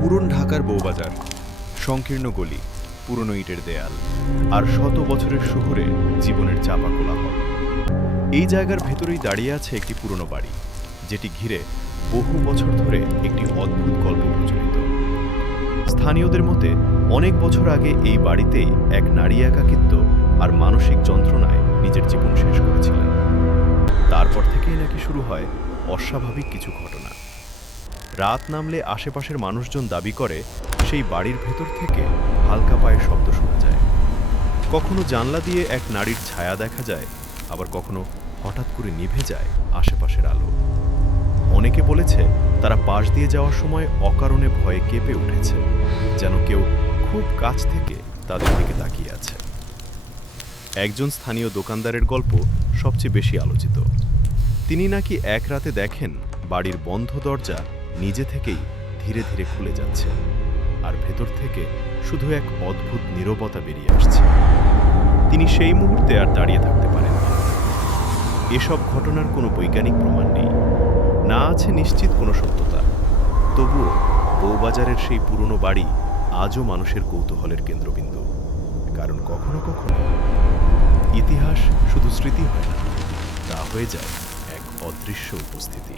পুরন ঢাকার বউবাজার, সংকীর্ণ গলি, পুরনো ইটের দেয়াল আর শত বছরের শহুরে জীবনের চাপা কোলাহল। এই জায়গার ভেতরেই দাঁড়িয়ে আছে একটি পুরনো বাড়ি, যেটি ঘিরে বহু বছর ধরে একটি অদ্ভুত গল্প প্রচলিত। স্থানীয়দের মতে অনেক বছর আগে এই বাড়িতেই এক নারী একাকিত্ব আর মানসিক যন্ত্রণায় নিজের জীবন শেষ করেছিলেন। তারপর থেকেই নাকি শুরু হয় অস্বাভাবিক কিছু ঘটনা। রাত নামলে আশেপাশের মানুষজন দাবি করে সেই বাড়ির ভেতর থেকে হালকা পায়ের শব্দ শোনা যায়। কখনো জানলা দিয়ে এক নারীর ছায়া দেখা যায়, আবার কখনো হঠাৎ করে নিভে যায় আশেপাশের আলো। অনেকে বলেছে তারা পাশ দিয়ে যাওয়ার সময় অকারণে ভয়ে কেঁপে উঠেছে, যেন কেউ খুব কাছ থেকে তাদের দিকে তাকিয়ে আছে। একজন স্থানীয় দোকানদারের গল্প সবচেয়ে বেশি আলোচিত। তিনি নাকি এক রাতে দেখেন বাড়ির বন্ধ দরজা নিজে থেকেই ধীরে ধীরে খুলে যাচ্ছে, আর ভেতর থেকে শুধু এক অদ্ভুত নীরবতা বেরিয়ে আসছে। তিনি সেই মুহূর্তে আর দাঁড়িয়ে থাকতে পারেন না। এসব ঘটনার কোনো বৈজ্ঞানিক প্রমাণ নেই, না আছে নিশ্চিত কোনো সত্যতা। তবুও বউবাজারের সেই পুরনো বাড়ি আজও মানুষের কৌতূহলের কেন্দ্রবিন্দু। কারণ কখনো কখনো ইতিহাস শুধু স্মৃতি হয় না, তা হয়ে যায় এক অদৃশ্য উপস্থিতি।